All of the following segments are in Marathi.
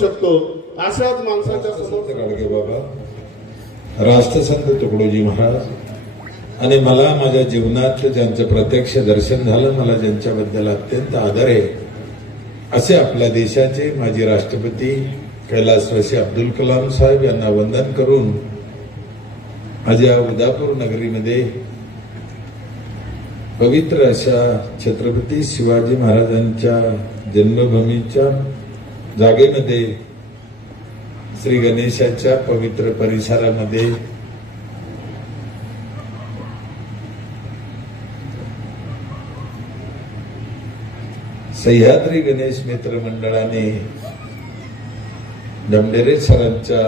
शकतो अशाच माणसाच्या समोर गाडगे बाबा, राष्ट्रसंत तुकडोजी महाराज आणि मला माझ्या जीवनात ज्यांचं प्रत्यक्ष दर्शन झालं, मला ज्यांच्याबद्दल अत्यंत आदर आहे असे आपल्या देशाचे माजी राष्ट्रपती कैलासवासी अब्दुल कलाम साहेब यांना वंदन करून आज या उदापूर नगरीमध्ये पवित्र अशा छत्रपती शिवाजी महाराजांच्या जन्मभूमीच्या जागेमध्ये श्री गणेशाच्या पवित्र परिसरामध्ये सह्याद्री गणेश मित्र मंडळाने जमडेरे सरांचा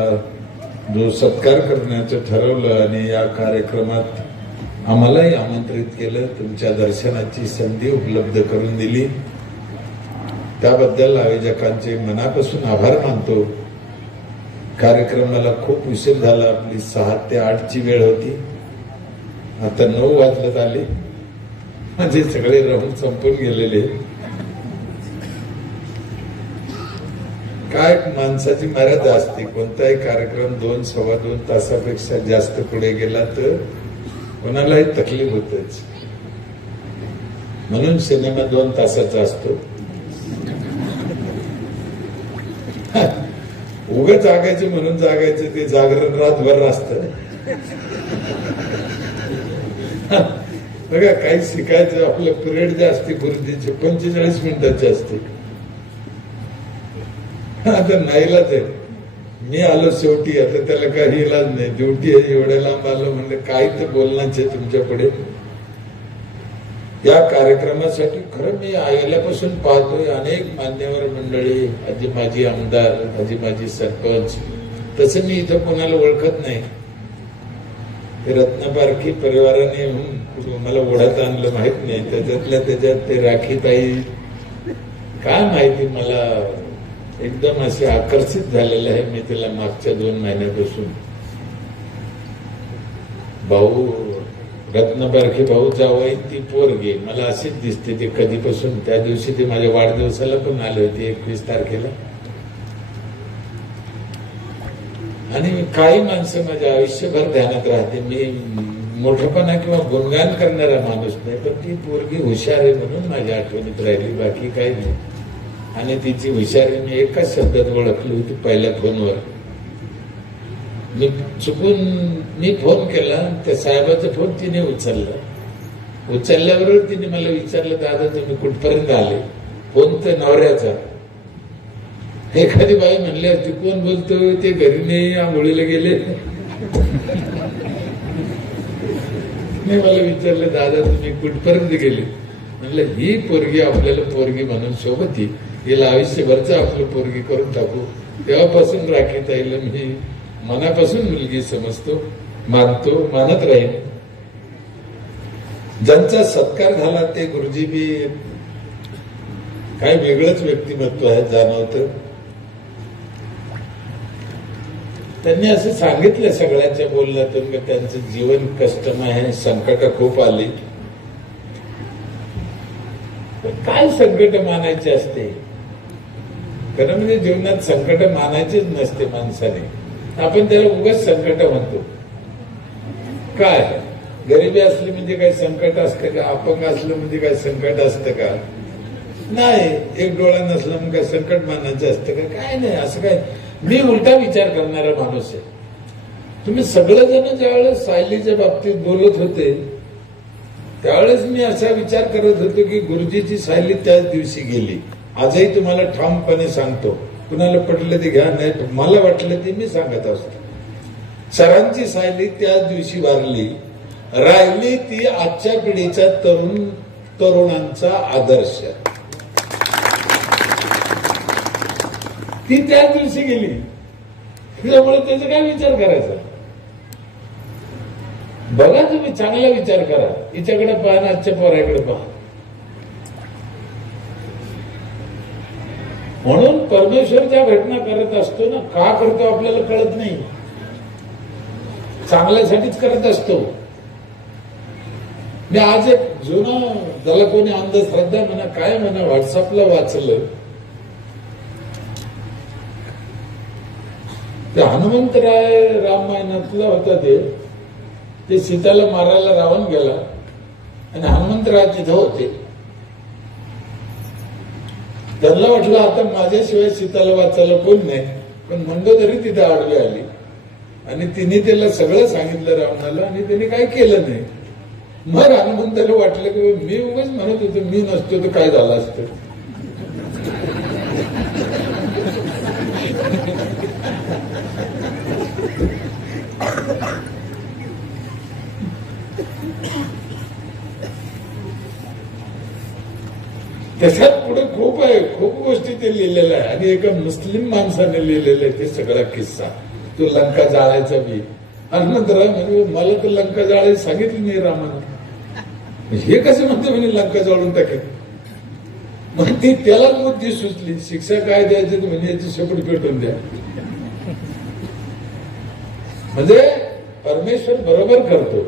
जो सत्कार करण्याचं ठरवलं आणि या कार्यक्रमात आम्हालाही आमंत्रित केलं, तुमच्या दर्शनाची संधी उपलब्ध करून दिली, त्याबद्दल आयोजकांचे मनापासून आभार मानतो। कार्यक्रमाला खूप उशीर झाला, आपली 6 ते 8 ची वेळ होती, आता 9 वाजत आले, म्हणजे सगळे राहून संपून गेलेले। काय माणसाची मर्यादा असते, कोणताही कार्यक्रम 2-2.25 तासापेक्षा जास्त पुढे गेला तर कोणालाही तकलीफ होतेच, म्हणून सिनेमा 2 तासाचा असतो। उगा जागायचं म्हणून जागायचं, ते जागरण रातभर असतं। बघा, काही शिकायचं आपलं पिरियड जे असते गुरुजीचे 45 मिनिटाचे असते। आता नाहीलाच आहे, मी आलो शेवटी, आता त्याला काही इलाज नाही, ड्युटी आहे, एवढ्या लांब आलो म्हणलं काही तर बोलण्याचे तुमच्या पुढे। या कार्यक्रमासाठी खरं मी आल्यापासून पाहतोय अनेक मान्यवर मंडळी, आजी माजी आमदार, आजी माजी सरपंच, तसं मी इथं कोणाला ओळखत नाही। ते रत्नपारखी परिवाराने मला ओढत आणलं माहित नाही, त्याच्यात ते राखीताई काय माहिती, मला एकदम असे आकर्षित झालेलं आहे मी तिला मागच्या 2 महिन्यापासून। भाऊ रत्नपारखी भाऊ जावई, ती पोरगी मला अशीच दिसते, ती कधीपासून, त्या दिवशी ती माझ्या वाढदिवसाला पण आली होती 21 तारखेला। आणि काही माणसं माझ्या आयुष्यभर ध्यानात राहते, मी मोठेपणा किंवा गुणगान करणारा माणूस नाही, पण ती पोरगी हुशार आहे म्हणून माझ्या आठवणीत राहिली, बाकी काही नाही। आणि तिची हुशारी मी एकाच शब्दात ओळखली होती पहिल्या फोनवर। मी चुकून फोन केला, त्या साहेबाचा फोन तिने उचलला, उचलल्याबरोबर तिने मला विचारलं, दादा तुम्ही कुठपर्यंत आले? फोन तर नवऱ्याचा। एखादी बाई म्हणली असती कोण बोलतोय, ते घरी नाही, आंघोळीला गेले। मी मला विचारलं, दादा तुम्ही कुठपर्यंत गेले? म्हणलं ही पोरगी आपल्याला पोरगी म्हणून सोबत ही, हिला आयुष्यभरचं आपलं पोरगी करून टाकू। तेव्हापासून राखीताईला मी मनापासून मुलगी समजतो, मानतो, मानत राहीन। ज्यांचा सत्कार झाला ते गुरुजी बी काय वेगळंच व्यक्तिमत्व आहे जाणवतं। त्यांनी असं सांगितलं सगळ्यांच्या बोलण्यातून की त्यांचं जीवन कष्टमय आहे, संकट खूप आली। काय संकट मानायचे असते? खरं म्हणजे जीवनात संकट मानायचीच नसते माणसाने, आपण त्याला उगाच संकट म्हणतो। काय गरिबी असली म्हणजे काय संकट असतं का? अपंग असलं म्हणजे काय संकट असतं का? नाही। एक डोळा नसला मग काय संकट मानायचं असतं का? काय नाही, असं काय। मी उलटा विचार करणारा माणूस आहे। तुम्ही सगळेजण ज्यावेळेस सायलीच्या बाबतीत बोलत होते त्यावेळेस मी असा विचार करत होतो की गुरुजीची सायली त्याच दिवशी गेली। आजही तुम्हाला ठामपणे सांगतो, कुणाला पटलं ते घ्या, नाही मला वाटलं ते मी सांगत असतो। सरांची सायली त्याच दिवशी वारली, राहिली ती आजच्या पिढीचा तरुणांचा आदर्श, ती त्याच दिवशी गेली। त्यामुळे त्याचा काय विचार करायचा? बघा तुम्ही, चांगला विचार करा, हिच्याकडे पहा ना आजच्या पोराकडे पहा। म्हणून परमेश्वर ज्या घटना करत असतो ना, का करतो आपल्याला कळत नाही, चांगल्यासाठीच करत असतो। मी आज एक जुनं, ज्याला कोणी अंधश्रद्धा म्हणा काय म्हणा, व्हॉट्सअपला वाचलं, ते हनुमंतराय रामायणातला होता ते सीताला मारायला रावण गेला आणि हनुमंतराय तिथं होते. त्यांना वाटलं आता माझ्याशिवाय सीताला वाचायला कोण नाही, पण मंदोदरी तिथे आडवी आली आणि तिने त्याला सगळं सांगितलं रावणाला आणि त्याने काही केलं नाही. मग हनुमंताला वाटलं की मी उगाच म्हणत होतो, मी नसतो तर काय झालं असतं. त्याच्यात पुढे खूप गोष्टी ते लिहिलेल्या आहे आणि एका मुस्लिम माणसाने लिहिलेलं आहे ते सगळा किस्सा. तो लंका जाळायचा बी हनुमंतराय म्हणजे मला तर लंका जाळायला सांगितलं नाही रामानं, हे कसं म्हणतो म्हणे लंका जाळून टाकेल. मग ती त्याला बुद्धी सुचली, शिक्षा काय द्यायची म्हणजे याची शेपट पेटून द्या. म्हणजे परमेश्वर बरोबर करतो,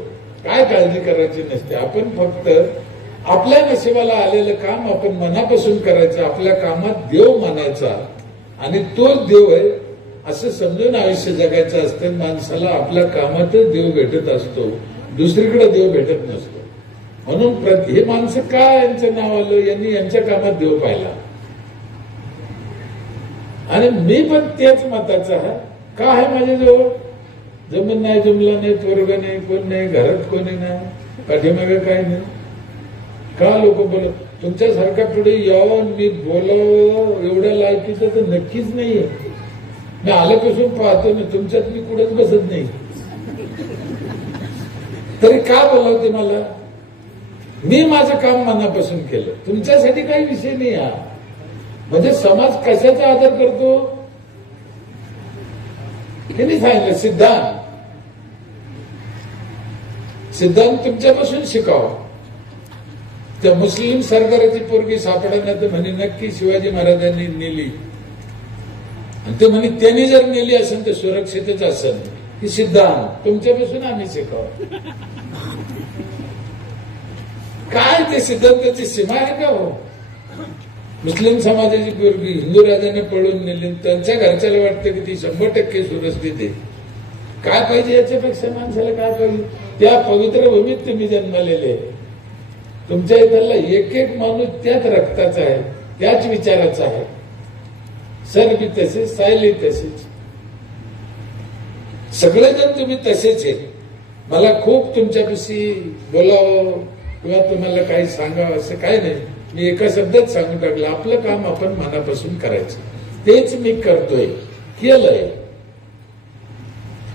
काय काळजी करायची नसते. आपण फक्त आपल्या नशिबाला आलेलं काम आपण मनापासून करायचं, आपल्या कामात देव मानायचा आणि तोच देव आहे असं समजून आयुष्य जगायचं असतं. माणसाला आपल्या कामातच देव भेटत असतो, दुसरीकडे देव भेटत नसतो. म्हणून हे माणसं काय यांचं नाव आलं, यांनी यांच्या कामात देव पाहिला. आणि मी पण तेच मताचा आहे. का आहे माझ्याजवळ जमीन नाही, जमला नाही, पोरग नाही, कोण नाही, घरात कोणी नाही, पाठीमागे काय नाही. का लोक बोलत तुमच्यासारख्या पुढे यावं मी बोलावं एवढ्या लायकीचं तर नक्कीच नाहीये. मी आल्यापासून पाहतो ना तुमच्यात मी कुठेच बसत नाही, तरी का बोलावते मला. मी माझं काम मनापासून केलं, तुमच्यासाठी काही विषय नाही हा. म्हणजे समाज कशाचा आदर करतो हे नाही सांगितलं. सिद्धांत तुमच्यापासून शिकावं. त्या मुस्लिम सरदाराची पोरगी सापडण्यात म्हणे नक्की शिवाजी महाराजांनी नेली आणि ते म्हणे त्यांनी जर नेली असेल तर सुरक्षितच असेल. ही सिद्धांत तुमच्यापासून आम्ही शिकावं. काय ते सिद्धांताची सीमा आहे का हो. मुस्लिम समाजाची पोरगी हिंदू राजाने पळून नेली, त्यांच्या घरच्याला वाटतं की ती 100% सुरक्षित आहे. काय पाहिजे याच्यापेक्षा माणसाला काय पाहिजे. त्या पवित्र भूमीत तुम्ही जन्मलेले, तुमच्या इथला एक एक माणूस त्याच रक्ताचा आहे, त्याच विचाराचा आहे. सर बी तसेच, सायली तसेच, सगळेजण तुम्ही तसेच आहे. मला खूप तुमच्यापाशी बोलावं किंवा तुम्हाला काही सांगावं असं काही नाही. मी एका शब्दात सांगून टाकलं, आपलं काम आपण मनापासून करायचं. तेच मी करतोय, केलंय.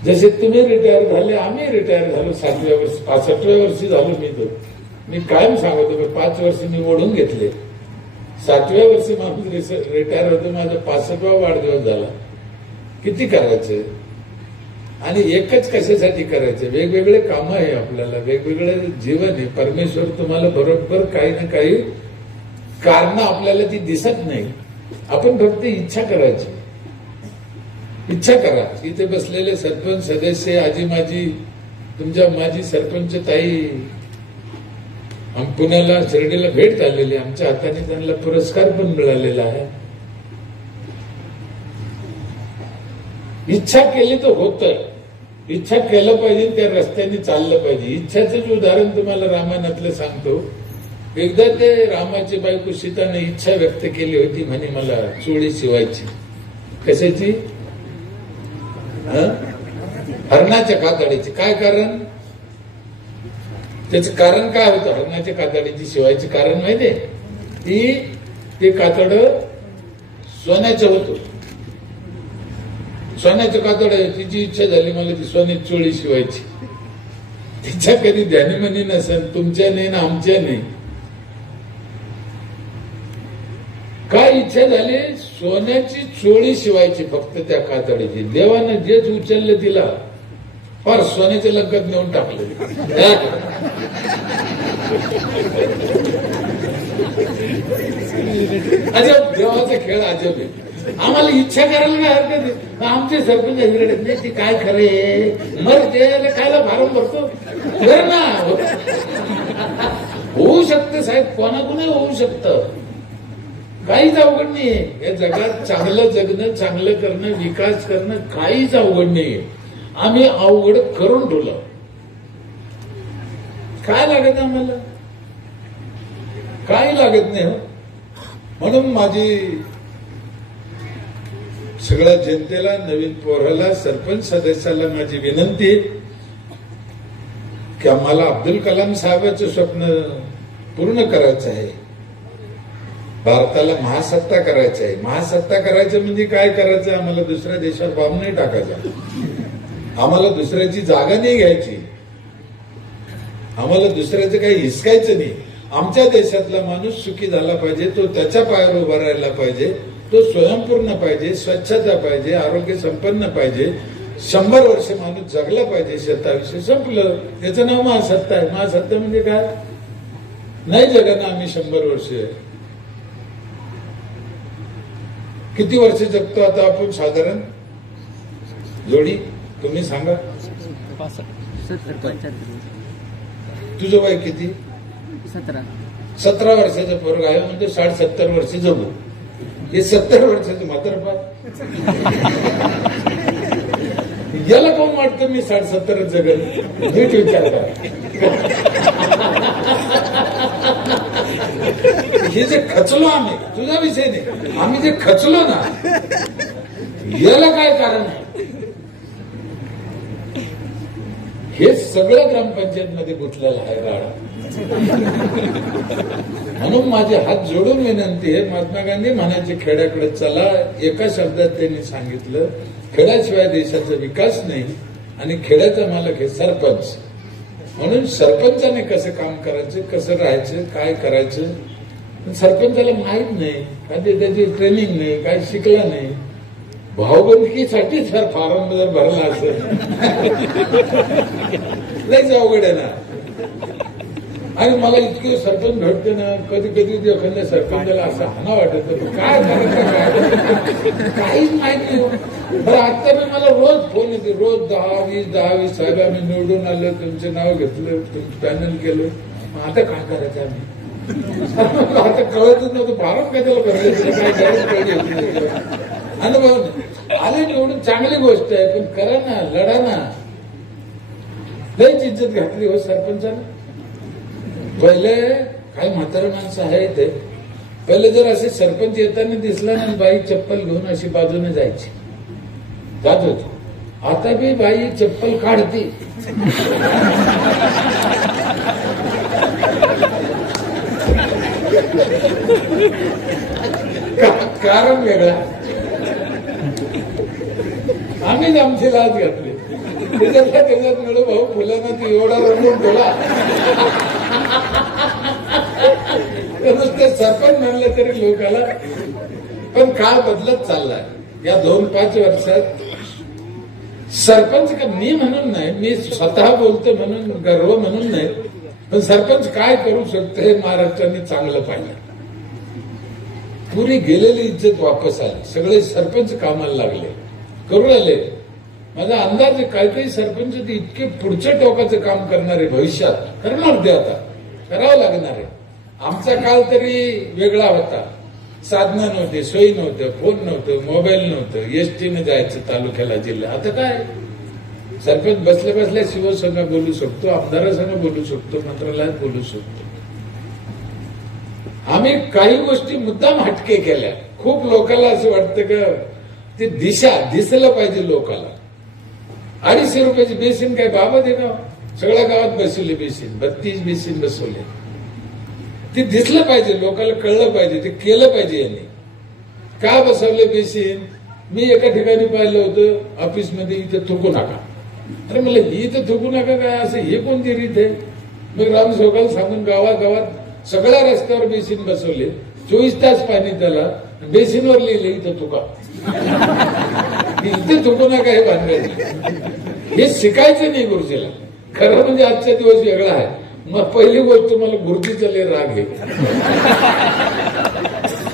जसे तुम्ही रिटायर झाले, आम्ही रिटायर झालो 7व्या वर्षी, 65व्या वर्षी झालो. मी कायम सांगतो 5 वर्ष मी ओढून घेतले. 7व्या वर्षी माणूस रिटायर होतो, माझा 65वा वाढदिवस झाला. किती करायचं आणि एकच कशासाठी करायचं. वेगवेगळे कामं आहे आपल्याला, वेगवेगळं जीवन आहे. परमेश्वर तुम्हाला बरोबर काही ना काही कारण आपल्याला ती दिसत नाही. आपण फक्त इच्छा करायची. इच्छा करा. इथे बसलेले सरपंच सदस्य, आजी माझी, तुमच्या माझी सरपंच ताई पुण्याला शिर्डीला भेट झालेली, आमच्या हाताने त्यांना पुरस्कार पण मिळालेला आहे. इच्छा केली तर होतंय. इच्छा केलं पाहिजे, त्या रस्त्याने चाललं पाहिजे. इच्छाच उदाहरण तुम्हाला रामायणातलं सांगतो. एकदा ते रामाची बायको सीताने इच्छा व्यक्त केली होती, म्हणे मला चोळी शिवायची. कशाची? हरणाच्या कातडीची. काय कारण? त्याचं कारण काय होतं हरणाच्या कातडीची शिवायचं कारण माहितीये? की ते कातड सोन्याचं होतं. सोन्याचं कातड. तिची इच्छा झाली मला ती सोन्याची चोळी शिवायची. तिच्या कधी ध्यानीमनी नसेल, तुमच्या नाही ना आमच्या नाही. काय इच्छा झाली? सोन्याची चोळी शिवायची फक्त त्या कातडीची. देवानं जेच उचललं तिला फार सोन्याच्या लंकात नेऊन टाकलं. अजब देवाचा खेळ अजब आहे. आम्हाला इच्छा करायला काय हरकत आहे. आमचे सरपंच नाही ती काय खरे मर ते खायला फारम भरतो कर ना. होऊ शकतं साहेब, कोणाकोणी होऊ शकतं. काहीच अवघड नाहीये या जगात. चांगलं जगणं, चांगलं करणं, विकास करणं काहीच अवघड नाहीये. आम्ही अवघड करून ठेवलं. काय लागत आम्हाला? काही लागत नाही. म्हणून माझी सगळ्या जनतेला, नवीन पोराला, सरपंच सदस्याला माझी विनंती आहे की आम्हाला अब्दुल कलाम साहेबांचं स्वप्न पूर्ण करायचं आहे. भारताला महासत्ता करायचं आहे. महासत्ता करायचं म्हणजे काय करायचं? आम्हाला दुसऱ्या देशात बॉम्ब नाही टाकायचा. आम्हाला दुसऱ्याची जागा नाही घ्यायची. आम्हाला दुसऱ्याचं काही हिसकायचं नाही. आमच्या देशातला माणूस सुखी झाला पाहिजे. तो त्याच्या पायावर उभा राहायला पाहिजे. तो स्वयंपूर्ण पाहिजे, स्वच्छता पाहिजे, आरोग्य संपन्न पाहिजे. 100 वर्ष माणूस जगला पाहिजे. 27 संपलं. त्याचं नाव महासत्ता आहे. महासत्ता म्हणजे काय? नाही जगना आम्ही 100 वर्ष. किती वर्ष जगतो आता आपण साधारण जोडी? तुम्ही सांगा. तुझं वय किती? 17 वर्षाचा पोरगा आहे म्हणजे 60-70 वर्ष जगू. हे 70 वर्षाचं म्हातारपण. याला कोण वाटतं मी 60-70 जगल? नीट विचार करा. हे जे खचलो आम्ही, तुझा विषय नाही, आम्ही जे खचलो ना, याला काय कारण आहे? हे सगळं ग्रामपंचायत मध्ये गुंतलेलं आहे राडा. म्हणून माझे हात जोडून विनंती आहे. महात्मा गांधी म्हणायचे खेड्याकडे चला. एका शब्दात त्यांनी सांगितलं, खेड्याशिवाय देशाचा विकास नाही आणि खेड्याचा मालक हे सरपंच. म्हणून सरपंचाने कसं काम करायचं, कसं राहायचं, काय करायचं सरपंचाला माहित नाही. काय त्याची ट्रेनिंग नाही, काय शिकला नाही. भाऊबंदकीसाठी सर फॉर्म जर भरला असेल लयच अवघड आहे ना. आणि मला इतके सरपंच भेटते ना, कधी कधी एखाद्या सरपंचाला असं हाना वाटत काय करायचं, काहीच माहित नाही. बरं आता मी मला रोज फोन येते, रोज 10-20 साहेब आम्ही निवडून आलो, तुमचं नाव घेतलं, तुमचं पॅनल केलं, आता काय करायचं आम्ही? आता कळतच नव्हतं. फारच काय त्याला भरायचं, काय करायचं अनुभव आले निवडून. चांगली गोष्ट आहे, पण करा ना, लढा ना. लयच इज्जत घातली हो सरपंचानं. पहिले काही म्हातारे माणसं आहेत, पहिले जर असे सरपंच येताना दिसला ना, बाई चप्पल घेऊन अशी बाजूने जायची, जात होती. आता बी बाई चप्पल काढते. कारण वेगळा. आम्हीच आमची लाच घातली. त्याच्यात मिळू भाऊ फुलांना ती एवढा रंगून ठेवला. नुसते सरपंच म्हणलं तरी लोकाला. पण काळ बदलत चाललाय. या 2-5 वर्षात सरपंच का मी म्हणून नाही, मी स्वतः बोलतो म्हणून, गर्व म्हणून नाही, पण सरपंच काय करू शकतो हे महाराष्ट्राने चांगलं पाहिलं. पुरी गेलेली इज्जत वापस आली. सगळे सरपंच कामाला लागले, करू लागले. माझा अंदाज आहे काही सरपंच ते इतके पुढच्या टोकाचं काम करणारे भविष्यात करणार ते. आता करावं लागणार आहे. आमचा काळ तरी वेगळा होता. साधनं नव्हते, सोयी नव्हतं, फोन नव्हतं, मोबाईल नव्हतं, एसटीने जायचं तालुक्याला, जिल्हा. आता काय सरपंच बसल्या बसल्या शिवसंघ बोलू शकतो, आमदारासंघ बोलू शकतो, मंत्रालयात बोलू शकतो. आम्ही काही गोष्टी मुद्दाम हटके केल्या. खूप लोकांना असं वाटतं का ते दिसलं पाहिजे लोकांना. 250 रुपयाची बेसिन काय बाबा दे ना, सगळ्या गावात बसवले बेसिन, 32 बेसिन बसवले. ते दिसलं पाहिजे, लोकांना कळलं पाहिजे, ते केलं पाहिजे. यांनी का बसवले बेसिन? मी एका ठिकाणी पाहिलं होतं ऑफिसमध्ये, इथं थुकू नका. अरे मला इथं थुकू नका काय, असं हे कोणती रीत आहे? मग ग्राम सेवकाला सांगून गावागावात सगळ्या रस्त्यावर बेसिन बसवले. 24 तास पाणी त्याला, बेसिनवर लिहिले इथं थुका. इथे थुकू नका हे बांधायचं. हे शिकायचं नाही गुरुजीला. खरं म्हणजे आजचा दिवस वेगळा आहे. मग पहिली गोष्ट मला गुरुजीचा लय राग आहे.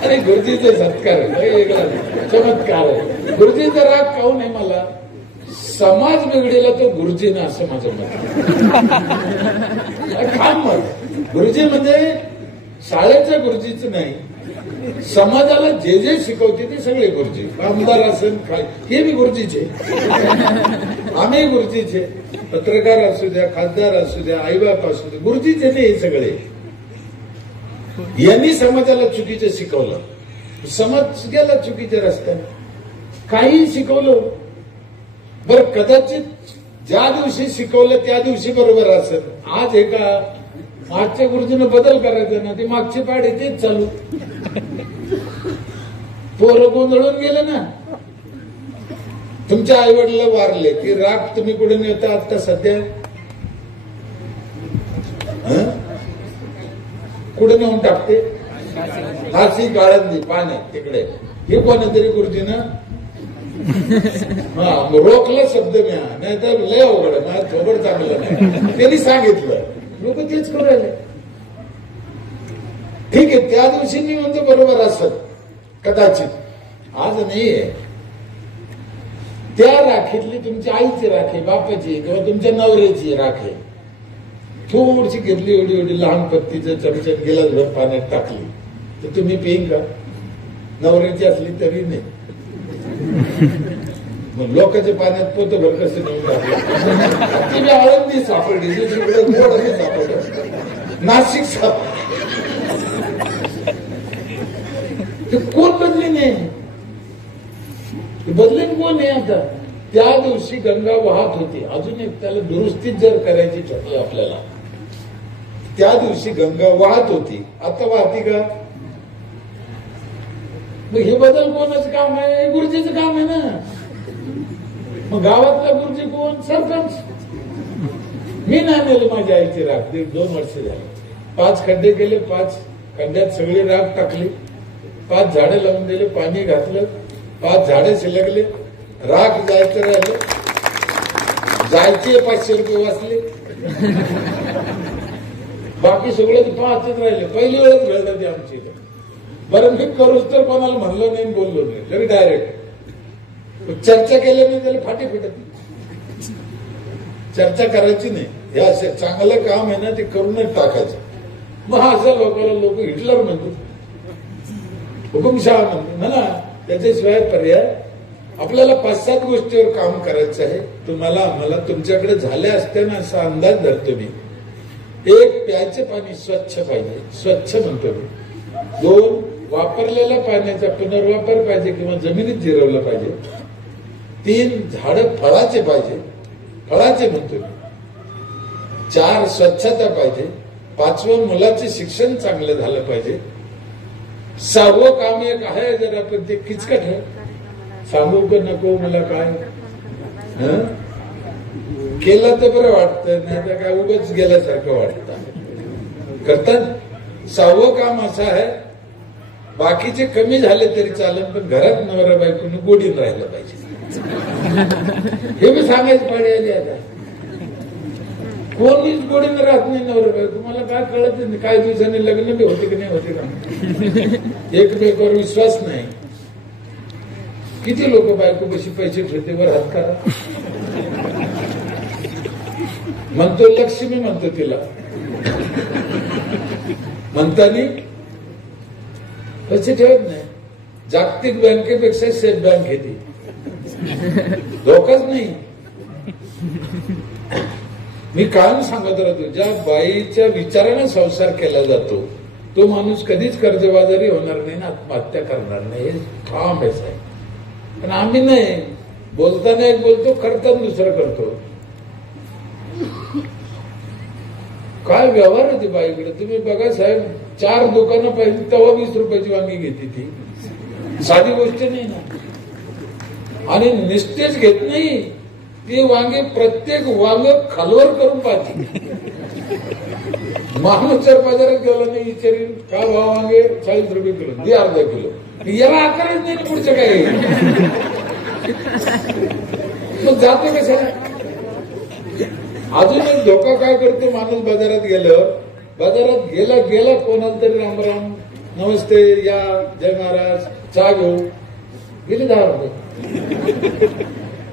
आणि गुरुजीचा सत्कार आहे, वेगळा चमत्कार आहे. गुरुजीचा राग काहून आहे मला? समाज बिघडेला तो गुरुजीनं, असं माझं मत. काम मत गुरुजी म्हणजे शाळेच्या गुरुजीच नाही, समाजाला जे जे शिकवते ते सगळे गुरुजी. आमदार असेल काय हे बी गुरुजीचे, आम्ही गुरुजीचे, पत्रकार असू द्या, खासदार असू द्या, आईबाप असू द्या, गुरुजीचे नाही हे सगळे. यांनी समाजाला चुकीचं शिकवलं, समाज गेला चुकीच्या रस्त्याने. काही शिकवलं बरं, कदाचित ज्या दिवशी शिकवलं त्या दिवशी बरोबर असेल. आज हे का मागच्या गुरुजीनं बदल करायचा ना, ते मागची पाडी तेच चालू. पोरं गोंधळून गेले ना. तुमच्या आई वडील वारले की राग तुम्ही कुठे नेता आता सध्या? कुठे नेऊन टाकते? हासी काळंदी पाण्यात तिकडे. हे कोणतरी गुरुजीनं रोखला शब्द म्या, नाही तर लय अवघड माझ्या थोबड चांगलं नाही त्यांनी सांगितलं. लोक तेच करू राहिले. ठीक आहे, त्या दिवशी मी म्हणतो बरोबर असत कदाचित, आज नाहीये. त्या राखीतली तुमच्या आईची राखी, बापाची किंवा तुमच्या नवऱ्याची राखी थोडीशी घेतली, एवढी एवढी लहान पत्तीचं चमच्यात गिलासभर पाण्यात टाकली तर तुम्ही पिईन का? नवऱ्याची असली तरी नाही. मग लोकांच्या पाण्यात पोतभर कसं नेऊन टाकलं? ती आळंदी सापडली, दुसरीकडे गोड सापडलं, नाशिक सापडलं. कोण बदली नाही? बदलेन कोण आहे आता? त्या दिवशी गंगा वाहत होती. अजून एक त्याला दुरुस्तीत जर करायची ठरली आपल्याला, त्या दिवशी गंगा वाहत होती, आता वाहती का? मग हे बदल कोणाचं काम आहे? हे गुरुजीचं काम आहे ना. मग गावातला गुरुजी कोण? सरपंच. मी नाही नेलं माझ्या आईची राख. 2 वर्ष झाले. 5 खड्डे केले, 5 खड्ड्यात सगळी राख टाकली, 5 झाडं लावून दिले, पाणी घातलं, 5 झाडे शिलकले, राख जायचं राहिलं. जायचे 500 रुपये वाचले, बाकी सगळं पाहतच राहिले. पहिली वेळच भेटत ते आमची. बरं, मी करूच तर कोणाला म्हणलो नाही, बोललो नाही, तरी डायरेक्ट चर्चा केल्याने त्याला फाटी फिटत. चर्चा करायची नाही. हे असं चांगलं काम आहे ना, ते करूनच टाकायचं. मग असं लोकांना लोक हिटलर म्हणतात, हुकुमशाह म्हणतात ना. त्याच्याशिवाय पर्याय आपल्याला 5-7 गोष्टीवर काम करायचं आहे. तुम्हाला आम्हाला तुमच्याकडे झाल्या असताना असा अंदाज धरतो मी. 1, प्यायचं पाणी स्वच्छ पाहिजे, स्वच्छ म्हणतो मी. 2, वापरलेल्या पाण्याचा पुनर्वापर पाहिजे किंवा जमिनीत जिरवलं पाहिजे. 3, झाडं फळाचे पाहिजे, फळाचे म्हणतो मी. 4, स्वच्छता पाहिजे. 5वं, मुलाचे शिक्षण चांगलं झालं पाहिजे. 6वं काम एक आहे, जर आपण ते किचकट आहे, सांगू का नको मला काय केलं तर बरं वाटतं, नाही तर काय उगाच गेल्यासारखं वाटतं. करतात. 6वं काम असं आहे, बाकीचे कमी झाले तरी चालेल, पण घरात नवरा बायकोने गोडीन राहिलं पाहिजे. हे मी सांगायचं पाडी आली आता. कोणीच गोडीनं राहत नाही नवरा बायको. तुम्हाला काय कळत नाही? काही दिवसांनी लग्न बी होते की नाही होते का? एकमेकावर विश्वास नाही. किती लोक बायको कशी पैसे ठेवते वर हात करा म्हणतो. लक्ष्मी म्हणतो तिला, म्हणतानी पैसे ठेवत नाही. जागतिक बँकेपेक्षा स्टेट बँक घेते. धोकाच नाही. मी कायम सांगत राहतो, ज्या बाईच्या विचाराने संसार केला जातो तो माणूस कधीच कर्जबाजारी होणार नाही ना, आत्महत्या करणार नाही. हे ठाम आहे. पण आम्ही नाही. बोलताना एक बोलतो, करताना दुसरं करतो. काय व्यवहार होती बाईकडे तुम्ही बघा साहेब. 4 दुकानं पाहिजे तेव्हा 20 रुपयाची वांगी घेते. ती साधी गोष्ट नाही ना. आणि निस्तेज घेत नाही ती वांगे, प्रत्येक वांग खालवर करून पाहते. माणूस जर बाजारात गेला नाही विचारेल काय भाव वांगे? 40 रुपये किलो, दे अर्धा किलो. याला आकारच नाही पुढचं काही. मग जातो कशाला? अजून एक धोका काय करतो माणूस बाजारात गेल्यावर. बाजारात गेला कोणाला तरी रामराम नमस्ते या जय महाराज चहा घेऊ, गेले 10 रुपये.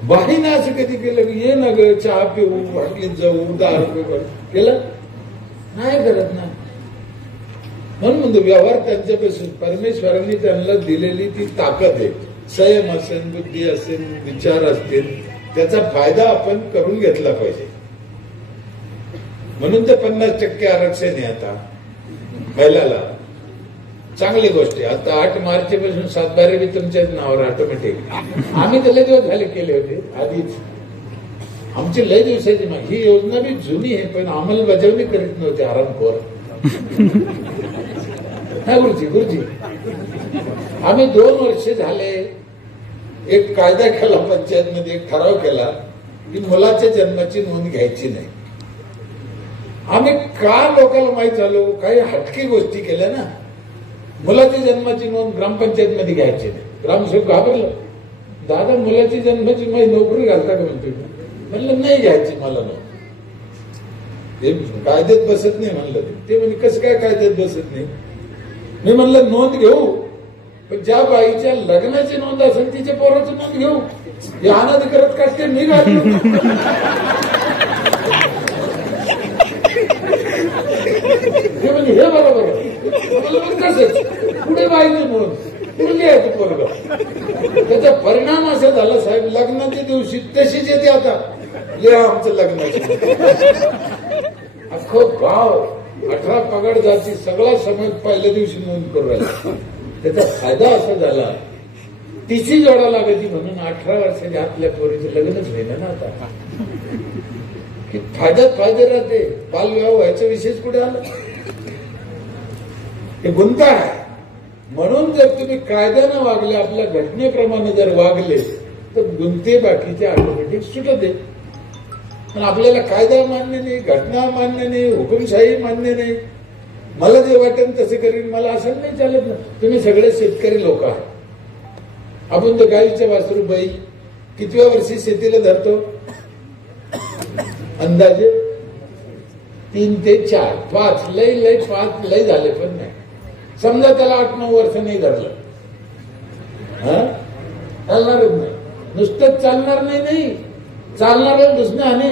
बाईनं असं कधी केलं की ये ना ग चहा पिऊ, वाटलीत जाऊ, 10 रुपये केलं नाही करत ना. म्हणून म्हणतो व्यवहार त्यांच्यापासून परमेश्वरांनी त्यांना दिलेली ती ताकद आहे. संयम असेल, बुद्धी असेल, विचार असतील, त्याचा फायदा आपण करून घेतला पाहिजे. म्हणून ते 50% आरक्षण आहे आता महिलाला. चांगली गोष्ट आहे. आता 8 मार्च पासून 7/12 बी तुमच्याच नावावर ऑटोमॅटिक. आम्ही तर लय दिवस झाले केले होते आधीच. आमची लय दिवसाची ही योजना बी जुनी आहे, पण अंमलबजावणी करीत नव्हते आरामखोर. हा गुरुजी आम्ही 2 वर्ष झाले एक कायदा केला पंचायत मध्ये, एक ठराव केला की मुलाच्या जन्माची नोंद घ्यायची नाही. आम्ही का लोकांना माहीत झालो, काही हटकी गोष्टी केल्या ना. मुलाच्या जन्माची नोंद ग्रामपंचायत मध्ये घ्यायची नाही. ग्रामसेवक घाबरलं, दादा मुलाची जन्माची माझी नोकरी घालता का म्हणतो. म्हणलं नाही घ्यायची मला नोंद, ते कायद्यात बसत नाही म्हणलं. ते म्हणजे कसं काय कायद्यात बसत नाही. मी म्हणलं नोंद घेऊ, पण ज्या बाईच्या लग्नाची नोंद असेल तिच्या पोराची नोंद घेऊ. हे आनंद करत काढते मी घालतो. हे म्हणजे हे बरोबर कसंच पुढे बाईची नोंद पुढे घ्यायचं पोरग. त्याचा परिणाम असा झाला साहेब, लग्नाच्या दिवशी तशीच येते आता लिहा आमचं लग्नाची. अख्खं गाव 18 पगड जाती सगळा समाज पहिल्या दिवशी नोंद करू राहिला. त्याचा फायदा असा झाला, तिची जोडा लागायची म्हणून 18 वर्षाच्या आतल्या पोरीचं लग्नच होईना ना आता. की फायद्यात फायदे राहते. बालविवाह व्हायचा विशेष कुठे आला. हे गुंता आहे. म्हणून जर तुम्ही कायद्यानं वागले, आपल्या घटनेप्रमाणे जर वागले, तर गुंते बाकीचे ऑटोमॅटिक सुटत आहे. पण आपल्याला कायदा मान्य नाही, घटना मान्य नाही, हुकुमशाही मान्य नाही. मला जे वाटेल तसे करीन, मला असं नाही चालत ना. तुम्ही सगळे शेतकरी लोक आहात. आपण तर गाईच्या वासरू बाई कितव्या वर्षी शेतीला धरतो, अंदाजे 3 ते 4, 5 लय 5 लय झाले. पण नाही समजा त्याला 8-9 वर्ष नाही धरलं, चालणारच नाही. नुसतंच चालणार नाही, चालणार दुसरं आणि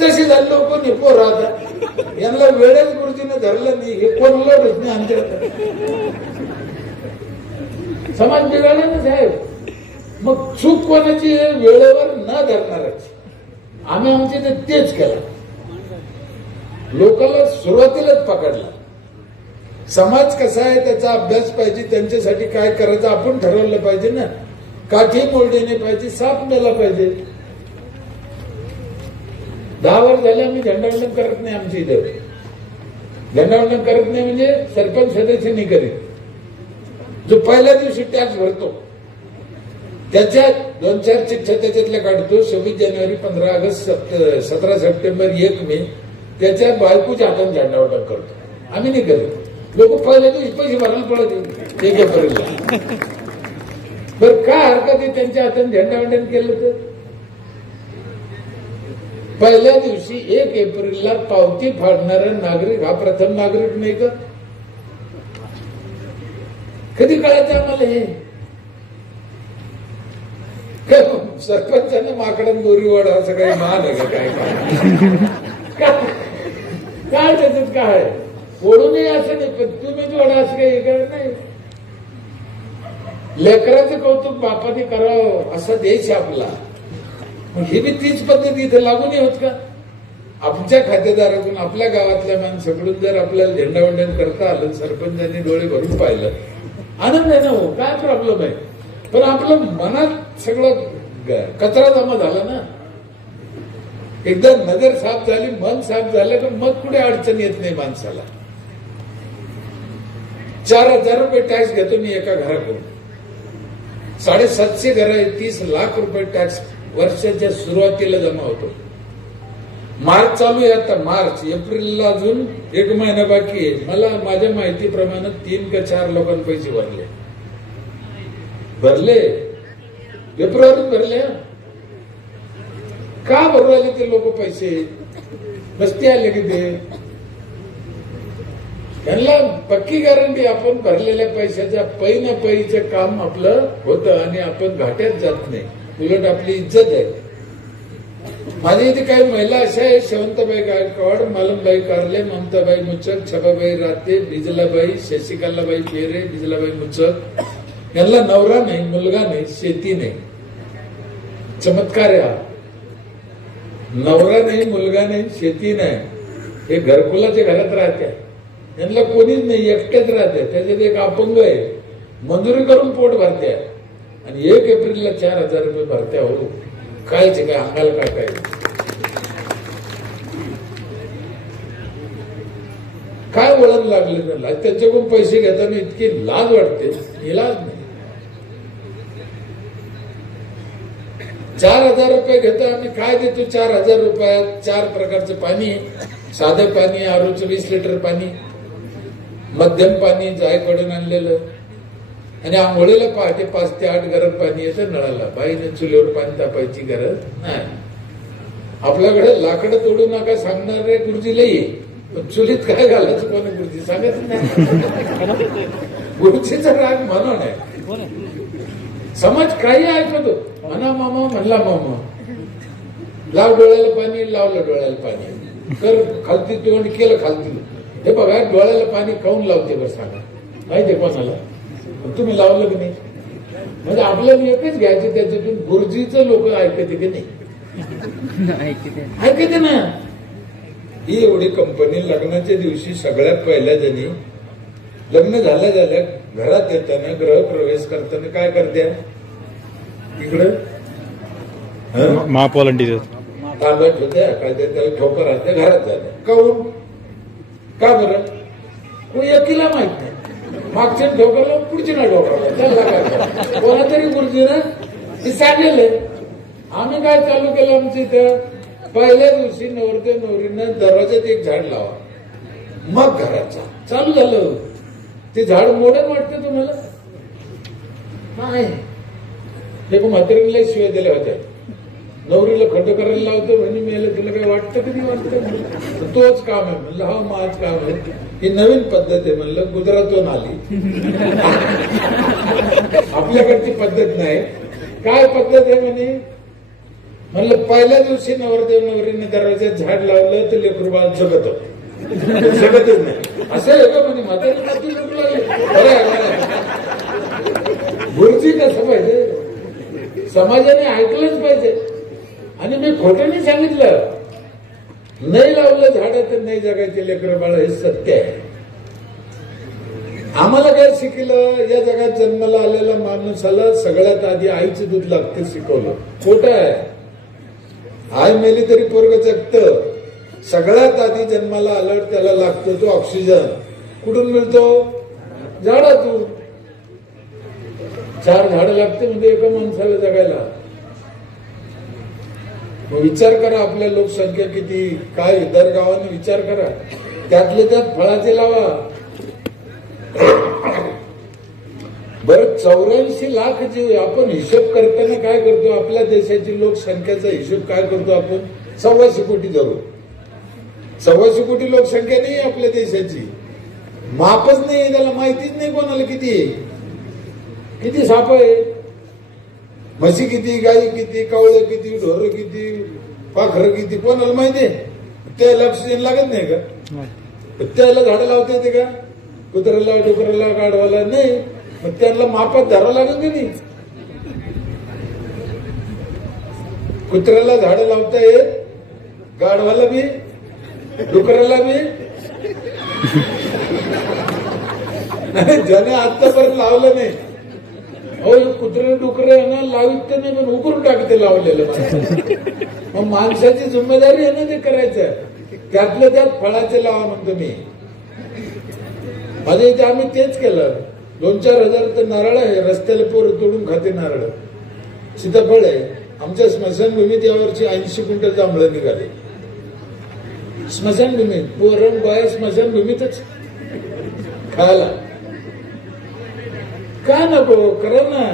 तशी झाली लोक निपो राहतात. यांना वेळच गुरुजीने धरलं नाही, हे कोणला दुसरे आमच्या समाज बिघडला ना साहेब. मग चूक कोणाची वेळेवर न धरणारच. आम्ही आमचे तेच केलं. लोकांना सुरुवातीलाच पकडला. समाज कसा आहे त्याचा अभ्यास पाहिजे, त्यांच्यासाठी काय करायचं आपण ठरवलं पाहिजे ना. काठी मोडणे पाहिजे, साप नेला पाहिजे. 10 वर्ष झाले आम्ही झेंडावंदन करत नाही. आमच्या इथं झेंडावंदन करत नाही म्हणजे सरपंच सदस्य नाही करीत. जो पहिल्या दिवशी टॅक्स भरतो त्याच्यात 2-4 चिठ्ठ्या त्याच्यातल्या काढतो. 26 जानेवारी, 15 ऑगस्ट, 17 सप्टेंबर, 1 मे त्याच्या बायकोच्या हाताने झेंडावंदन करतो. आम्ही नाही करत. लोक पहिल्या दिवशी पैसे भरायला पडत 1 एप्रिलला. बरं काय हरकत आहे त्यांच्या हाताने झेंडावंदन केलं तर. पहिल्या दिवशी 1 एप्रिलला पावती फाडणारा नागरिक हा प्रथम नागरिक नाही का. कधी कळायचं आम्हाला हे. सरपंचाने माकडा दोरी वाढ असं काही मान आहे का काय काय त्याच्यात काय ओढूनही असं नाही. पण तुम्ही जोडा असं काही काय नाही. लेकराचं कौतुक बापाने करावं असा देश आपला. मग ही बी तीच पद्धती इथं लागू नाही होत का. आमच्या खातेदारातून आपल्या गावातल्या माणसाकडून जर आपल्याला झेंडावंदन करता आलं, सरपंचांनी डोळे भरून पाहिलं, आनंद आहे ना. हो काय प्रॉब्लेम आहे. पण आपलं मनात सगळं कचरा जमा झाला ना. एकदा नजर साफ झाली, मन साफ झालं तर मग पुढे अडचण येत नाही माणसाला. 4,000 रुपये टॅक्स घेतो मी एका घराकडून. 750 घर आहे, 30 लाख रुपये टॅक्स वर्षाच्या सुरुवातीला जमा होतो. मार्च चालू आहे आता. मार्च, एप्रिलला अजून 1 महिना बाकी आहे. मला माझ्या माहितीप्रमाणे 3 का 4 लोकांना पैसे भरले. फेब्रुवारीत भरले. का भरू राहिले ते लोक पैसे. नसते आले की ते त्यांना पक्की गॅरंटी आपण भरलेल्या पैशाच्या पै ना पैचं काम आपलं होतं आणि आपण घाट्यात जात नाही. उलट आपली इज्जत आहे. माझ्या इथे काही महिला अशा आहे, शेवंतबाई गायकवाड, मालमबाई कारले, ममताबाई मुचक, छबाबाई राते, बिजलाबाई, शशिकलाबाई पेरे, बिजलाबाई मुचक. यांना नवरा नाही, मुलगा नाही, शेती नाही. चमत्कार आहे हा. नवरा नाही, मुलगा नाही, शेती नाही. हे घरकुलाच्या घरात राहते. यांना कोणीच नाही, एकट्याच राहते. त्याच्यात एक अपंग आहे, मजुरी करून पोट भरते आणि 1 एप्रिलला 4,000 रुपये भरते. हो कायचे काय अंगाला काय काय वळण लागले त्यांना. त्यांच्याकडून पैसे घेताना इतकी लाज वाटते, इलाज नाही. 4,000 रुपये घेतो आम्ही. काय देतो 4,000 रुपयात? 4 प्रकारचं पाणी, साधं पाणी, आरोचं 20 लिटर पाणी, मध्यम पाणी जायकडून आणलेलं, आणि आंघोळीला पहाटे 5 ते 8 गरम पाणी येतं नळाला. बाईने चुलीवर पाणी तापायची गरज नाही. आपल्याकडे लाकडं तोडू नका सांगणारे गुरुजी लई, पण चुलीत काय घालायचं कोणी गुरुजी सांगत नाही. गुरुजीचा राग म्हणून आहे. समाज काही ऐकतो, म्हणा मामा म्हणला मामा, लाव डोळ्याला पाणी, लावलं डोळ्याला पाणी, कर खालती तोंड केलं खालती. हे बघा डोळ्याला पाणी खाऊन लावते बरं, सांगा माहितीये कोणाला? तुम्ही लावलं की नाही? म्हणजे आपल्याला एकच घ्यायचे त्याच्यातून. गुरुजीचं लोक ऐकते की नाही? ऐकते ना. ही एवढी कंपनी लग्नाच्या दिवशी सगळ्यात पहिल्या जणी लग्न झाल्या घरात येताना, गृहप्रवेश करताना काय करते? इकडं महापॉलिटिक्स ताब्यात होत्या काय त्याला ठोकर राहते, घरात झाल्या. काऊन? का बरं? कोणी एकीला माहित नाही. मागच्या ठोकरला पुढची ना ठोकरला, त्याला काय कोणातरी गुरुजीनं हे सांगेल. आम्ही काय चालू केलं आमच्या इथं, पहिल्या दिवशी नवरदेव नवरीनं दरवाजात एक झाड लावा, मग घरात चालू झालं. ते झाड मोडन वाटतं तुम्हाला? नाही. ते म्हातारीला शिवाय दिल्या होत्या. नवरीला खटं करायला लावतो म्हणजे मेलं, तुला काय वाटतं कधी? वाटतं तोच काम आहे म्हणलं. हा माझ काम आहे. ही नवीन पद्धत आहे म्हणलं, गुजरातहून आली. आपल्याकडची पद्धत नाही. काय पद्धत आहे म्हणे? म्हणलं पहिल्या दिवशी नवरदेव नवरीने दरवाज्यात झाड लावलं तर लेकरू बाळ जगत जगतच नाही. असं आहे का म्हणे? म्हातारी लोक लागले. गुरुजी कसं पाहिजे? समाजाने ऐकलंच पाहिजे. आणि मी खोटं नाही सांगितलं. नाही लावलं झाडं तर नाही जगायचे लेकरं बाळ, हे सत्य आहे. आम्हाला काय शिकलं? या जगात जन्माला आलेल्या माणसाला सगळ्यात आधी आईचं दूध लागतं शिकवलं. खोटं आहे. आई मेली तरी पोरग जगतं. सगळ्यात आधी जन्माला आल्यावर त्याला लागतो तो ऑक्सिजन. कुठून मिळतो? झाडातून. 4 झाडं लागते म्हणजे एका माणसाला जगायला. विचार करा आपल्या लोकसंख्या किती, काय दर गावाने विचार करा. त्यातले त्यात फळाचे लावा. बरं 84 लाख जीव. आपण हिशोब करताना काय करतो? आपल्या देशाची लोकसंख्येचा हिशोब काय करतो आपण? 125 कोटी धरू. 125 कोटी लोकसंख्या नाही आपल्या देशाची. मापच नाही, त्याला माहितीच नाही कोणाला किती साप आहे, म्हशी किती, गाई किती, कावळे किती, ढोर किती, पाखरं किती, कोणाला माहितीये? ते लक्ष लागत नाही का? त्याला झाडं लावता येते का? कुत्र्याला, डुकराला, गाढवाला नाही. मग त्यांना मापात धरावं लागेल की नाही? कुत्र्याला झाडं लावता येत, गाढवाला बी, डुकराला बी. ज्याने आतापर्यंत लावलं नाही. हो कुत्रे डुकरे आहे ना, लावित तर नाही पण उकरून टाकते लावलेलं. मग माणसाची जिम्मेदारी आहे ना ते करायचं. त्यातलं त्यात फळाचे लावा म्हणतो मी. माझ्या इथे आम्ही तेच केलं. 2-4 हजार तर नारळ आहे, रस्त्याला पोरं तोडून खाते नारळ. सीताफळ आहे. आमच्या स्मशानभूमीत यावर्षी 80 क्विंटल जांभळं निघाले. स्मशानभूमीत पोरण बाया स्मशानभूमीतच खायला. काय नको करा ना.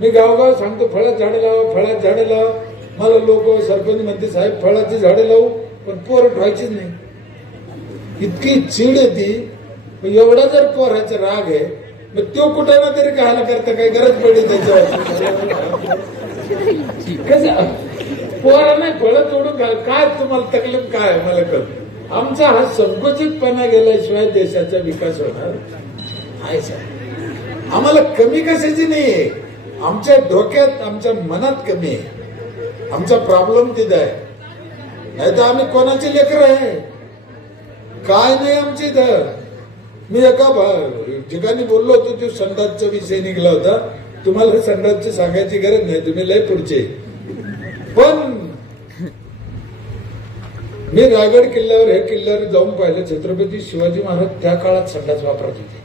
मी गावगाव सांगतो फळात झाडं लावा, फळात झाडं लावा. मला लोक सरपंच म्हणते साहेब फळाची झाडं लावू, पण पोरं ठेवायचीच नाही. इतकी चीड येते. एवढा जर पोराचा राग आहे मग तो कुठं ना तरी खायला करता काही गरज पडली त्याच्यावर. कसं पोरांना फळं तोडून काय तुम्हाला तकलीफ काय मला कळत. आमचा हा संकुचितपणा गेल्याशिवाय देशाचा विकास होणार नाही साहेब. आम्हाला कमी कशाची नाहीये, आमच्या डोक्यात आमच्या मनात कमी आहे. आमचा प्रॉब्लेम तिथं आहे. नाही तर आम्ही कोणाची लेकर आहे काय नाही आमच्या इथं. मी एका ठिकाणी बोललो होतो, तो संडासचा विषय निघाला होता. तुम्हाला संडासची सांगायची गरज नाही, तुम्ही लय पुढचे. पण मी रायगड किल्ल्यावर हे किल्ल्यावर जाऊन पाहिलं, छत्रपती शिवाजी महाराज त्या काळात संडास वापरत होते.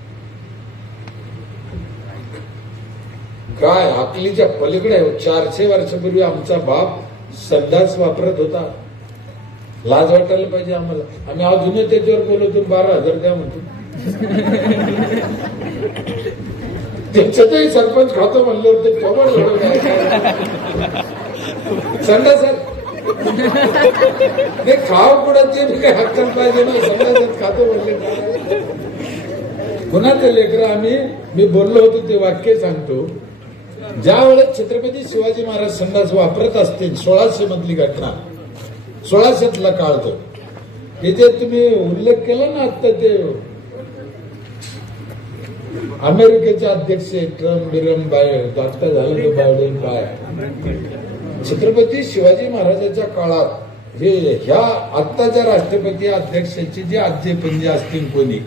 काय अकलीच्या पलीकडे 400 वर्षापूर्वी आमचा बाप संडास वापरत होता. लाज वाटायला पाहिजे आम्हाला. आम्ही अजूनही त्याच्यावर बोलवतो, 12,000 द्या म्हणतो. त्याच्यातही सरपंच खातो म्हणलं ते कमळ संडास ते खाव कुणाचे मी काही हक्कल पाहिजे ना, संडासात खातो म्हणले. पुन्हा ते लेकर मी बोललो होतो ते वाक्य सांगतो. ज्या वेळेस छत्रपती शिवाजी महाराज संडास वापरत असतील, 1600 मधली घटना, 1600तला काळ तो, इथे तुम्ही उल्लेख केला ना आता ते अमेरिकेचे अध्यक्ष ट्रम्प बिरम आता झालं ते बायडेन काय. छत्रपती शिवाजी महाराजांच्या काळात ह्या आत्ताच्या राष्ट्रपती अध्यक्षाचे जे आजे पणजे असतील कोणी,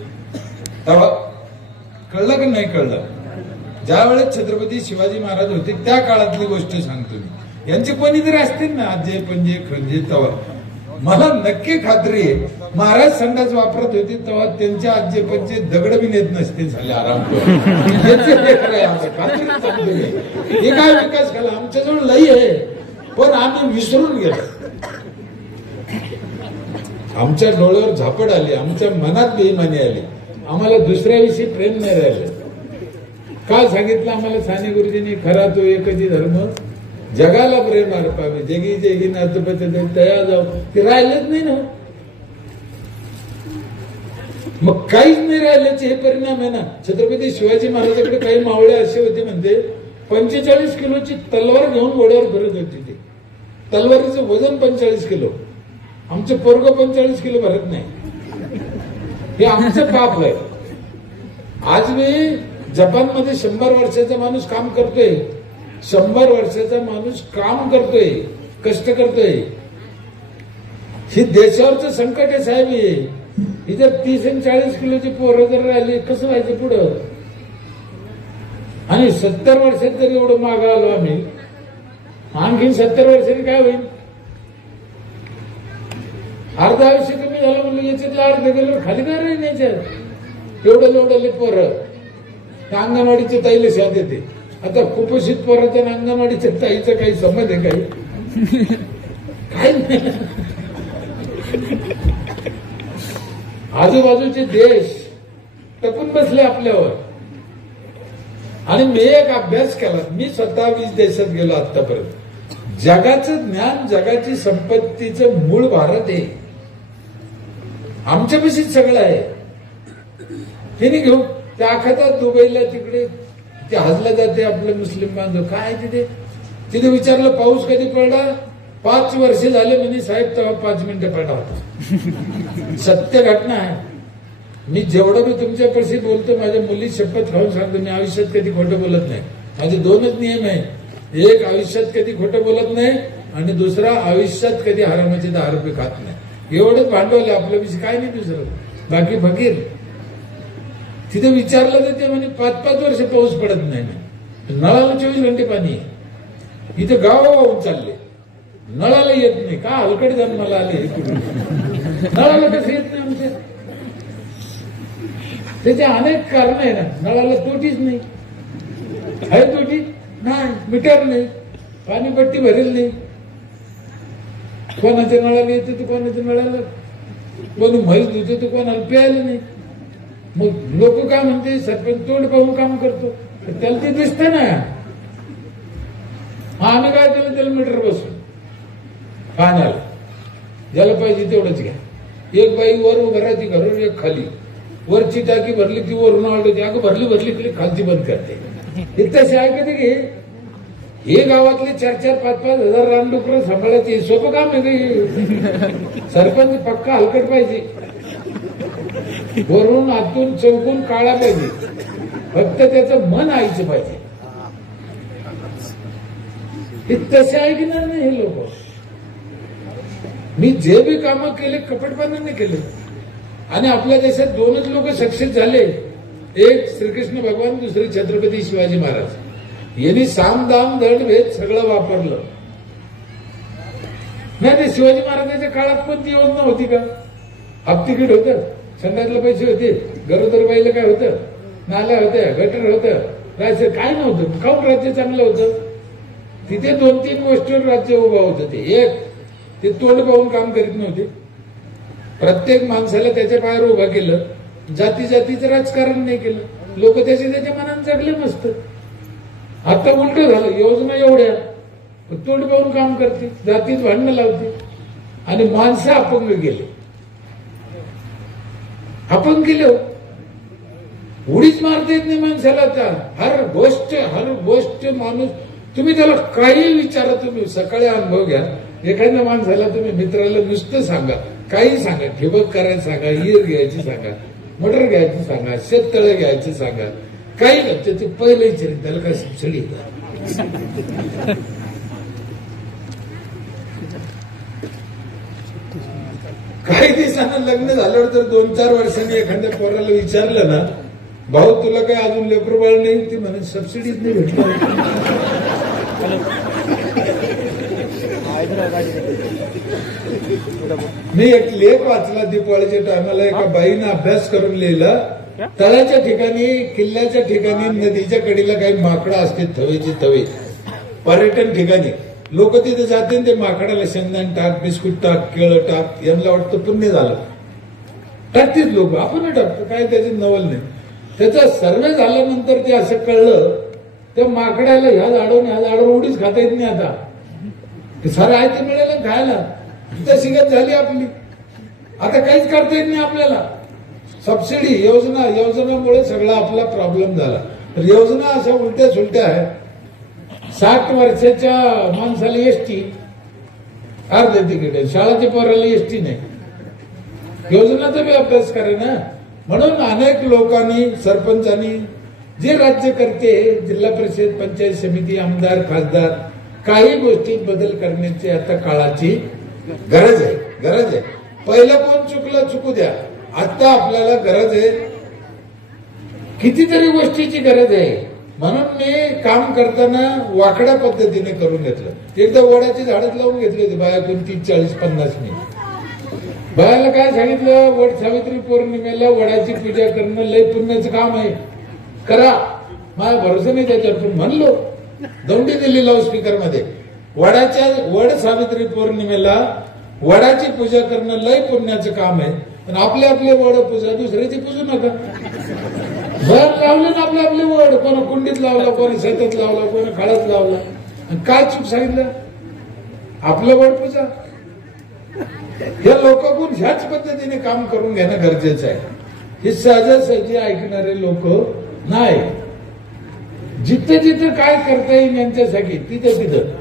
तेव्हा कळलं की नाही कळलं. ज्या वेळेस छत्रपती शिवाजी महाराज होते त्या काळातली गोष्ट सांगतो मी. यांचे कोणीतरी असतील ना आजे पणजे खंजे, तेव्हा मला नक्की खात्री आहे महाराज संडास वापरत होते तेव्हा त्यांच्या आजे पणजे दगड बी नेत नसते झाले आराम करून. हे काय विकास केला आमच्याजवळ लई आहे, पण आम्ही विसरून गेलो. आमच्या डोळ्यावर झापड आली, आमच्या मनात बेईमानी आली, आम्हाला दुसऱ्याविषयी प्रेम नाही राहिलं. काय सांगितलं आम्हाला साने गुरुजींनी, खरा तो एकच धर्म जगाला प्रेम अर्पावे, जगी जगी नातपते तया जाऊ. ते राहिलेच नाही ना, मग काहीच नाही राहिल्याचे हे परिणाम आहे ना. छत्रपती शिवाजी महाराजांकडे काही मावळे असे होते म्हणते 45 किलोची तलवार घेऊन घोड्यावर फिरत होती. ते तलवारीचं वजन 45 किलो. आमचं पोरग 45 किलो भरत नाही. हे आमचं पाप आहे. आज मी जपानमध्ये 100 वर्षाचा माणूस काम करतोय, 100 वर्षाचा माणूस काम करतोय, कष्ट करतोय. ही देशावरचं संकट आहे साहेब. ही जर 30 आणि 40 किलोची पोरं जर राहिली कसं व्हायचं पुढं. आणि 70 वर्षात जर एवढं मागं आलो आम्ही, आणखीन 70 वर्षांनी काय होईल. अर्ध आयुष्य कमी झालं म्हणलं, याच्यातलं अर्ध गेलो खाली काय राहील याच्यात. एवढं पोरं अंगणवाडीच्या ताईला शाद येते. आता कुपोषित पोराच्या अंगणवाडीच्या ताईचा काही संबंध आहे काही नाही. आजूबाजूचे देश टपून बसले आपल्यावर. आणि मी एक अभ्यास केला, मी स्वतः 20 देशात गेलो आतापर्यंत. जगाचं ज्ञान, जगाची संपत्तीचं मूळ भारत आहे. आमच्यापाशीच सगळं आहे. तिने घेऊ त्या आखातात दुबईला तिकडे ते हजला जाते आपले मुस्लिम बांधव. काय तिथे विचारलं पाऊस कधी पडला, 5 वर्ष झाले म्हणे साहेब, तेव्हा 5 मिनिटं पडला होता. सत्य घटना आहे. मी जेवढं मी तुमच्यापाशी बोलतो, माझ्या मुली शपथ खाऊन सांगतो, मी आयुष्यात कधी खोटं बोलत नाही. माझे 2च नियम आहे. एक, आयुष्यात कधी खोटं बोलत नाही, आणि दुसरा, आयुष्यात कधी हरामाचे 10 रुपये खात नाही. एवढंच भांडवल आहे आपल्याविषयी, काय नाही दुसरं. बाकी फकीर. तिथे विचारलं तर ते म्हणे 5-5 वर्ष पाऊस पडत नाही. नळाला 24 घंटे पाणी आहे. इथे गाव वाहून चालले, नळाला येत नाही. का हलकड जन्माला आले नळाला कसं येत नाही आमच्या. त्याचे अनेक कारण आहे ना. नळाला तोटीच नाही. आहे तोटी नाही, मीटर नाही, पाणीपट्टी भरेल नाही. कोणाच्या नळाला येते तर कोणाच्या नळाला, कोणी म्हैस धुते तर कोणाला प्यायला नाही. मग लोक काय म्हणते, सरपंच तोंड पाहून काम करतो, त्याला ते दिसत ना. आम्ही काय केलं, त्याला मीटर बसून पाण्याला ज्याला पाहिजे तेवढंच घ्या. एक बाई वर उभं राहते घरून, एक खाली. वरची टाकी भरली ती वरून आढळते, अगं भरली खालची बंद करते. तसे आहे कधी घे. हे गावातले 4-4, 5-5 हजार रानडुकरं सांभाळायचे सोपं काम आहे काही. सरपंच पक्का हलकट पाहिजे, वरून आतून चौकून काळा पाहिजे, फक्त त्याचं मन आईचं पाहिजे. हे तसे ऐकणार नाही हे लोक. मी जे बी कामं केले कपटपणाने केले. आणि आपल्या देशात 2च लोक सक्सेस झाले, एक श्रीकृष्ण भगवान, दुसरे छत्रपती शिवाजी महाराज. यांनी साम दाम दंड भेद सगळं वापरलं. नाही, शिवाजी महाराजांच्या काळात पण ती योजना होती का? हाफ तिकीट होतं, संडासला पैसे होते, गरोदर बाईला काय होतं, नाल्या होत्या, गटर होतं, राज्य काय नव्हतं. काऊन राज्य चांगलं होतं? तिथे 2-3 गोष्टीवर राज्य उभा होतं. ते एक, ते तोंड पाहून काम करीत नव्हते. प्रत्येक माणसाला त्याच्या पायावर उभा केलं. जाती जातीचं राजकारण नाही केलं. लोक त्याच्या मनात जगले मस्त. आता उलट झालं. योजना एवढ्या तोंड पाहून काम करते, जातीत भांडणं लावते आणि माणसं अपंग गेले. अपंग गेले, उडीच मारता येत नाही माणसाला. आता हर गोष्ट माणूस, तुम्ही त्याला काही विचारा, तुम्ही सकाळी अनुभव घ्या. एखाद्या माणसाला तुम्ही मित्राला नुसतं सांगा, काही सांगा, ठिबक करायचं सांगा, हिर घ्यायची सांगा, मोटर घ्यायची सांगा, शेततळे घ्यायचे सांगा, काही नाही. ते पहिलं विचारेल त्याला काय सबसिडी. काही दिवसांना लग्न झाल्यावर तर 2-4 वर्षांनी एखाद्या पोराला विचारलं ना, भाऊ तुला काय अजून लेकरू बाळ नाही, ती म्हणे सबसिडीच नाही भेटली. मी एक लेख वाचला दिवाळीच्या टायमाला. एका बाईनं अभ्यास करून लिहिला, तळ्याच्या ठिकाणी, किल्ल्याच्या ठिकाणी, नदीच्या कडेला काही माकडं असते, थवेचे थवे. पर्यटन ठिकाणी लोक तिथे जाते, ते माकडाला शेंगदाण टाक, बिस्कुट टाक, केळं टाक, यांना वाटतं पुण्य झालं, टाकतील लोक. आपण टाकतो, काय त्याची नवल नाही. त्याचा सर्वे झाल्यानंतर ते असं कळलं, त्या माकडाला ह्या झाडावर उडीच खाता येत नाही. आता सारं आहे ते मिळालं खायला. तशी गत झाली आपली. आता काहीच करता येत नाही आपल्याला. सबसिडी योजनामुळे सगळा आपला प्रॉब्लेम झाला. तर योजना अशा उलट्या सुलट्या आहे. 60 वर्षाच्या माणसाला एसटी अर्धे तिकीट आहे, शाळेच्या पोराला एसटी नाही. योजनाचा बी अभ्यास करे ना. म्हणून अनेक लोकांनी, सरपंचांनी, जे राज्यकर्ते, जिल्हा परिषद, पंचायत समिती, आमदार, खासदार, काही गोष्टीत बदल करण्याची आता काळाची गरज आहे. पहिलं कोण चुकलं चुकू द्या, आता आपल्याला गरज आहे. कितीतरी गोष्टीची गरज आहे. म्हणून मी काम करताना वाकड्या पद्धतीने करून घेतलं. एकदा वडाची झाडच लावून घेतली होती बाया, 30-40-50 मी. बायाला काय सांगितलं, वड सावित्री पौर्णिमेला वडाची पूजा करणं लय पुण्याचं काम आहे, करा. माझा भरोसा नाही त्याच्यावर, पण म्हणलो, दौंडी दिली लाऊडस्पीकर मध्ये, वड सावित्री पौर्णिमेला वडाची पूजा करणं लय पुण्याचं काम आहे. पण आपले वड पूजा, दुसऱ्याची पूजू नका. घर लावलं ना आपले वड, कोणा कुंडीत लावला, कोणी शेतात लावला, कोणी खाड्यात लावला. काय चूक सांगितलं, आपलं वड पूजा. या लोकांकडून ह्याच पद्धतीने काम करून घेणं गरजेचं आहे. हे सहजासहजी ऐकणारे लोक नाही. जिथं काय करता येईल यांच्यासाठी तिथं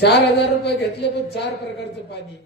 4,000 रुपये घेतले, पण 4 प्रकारचं पाणी.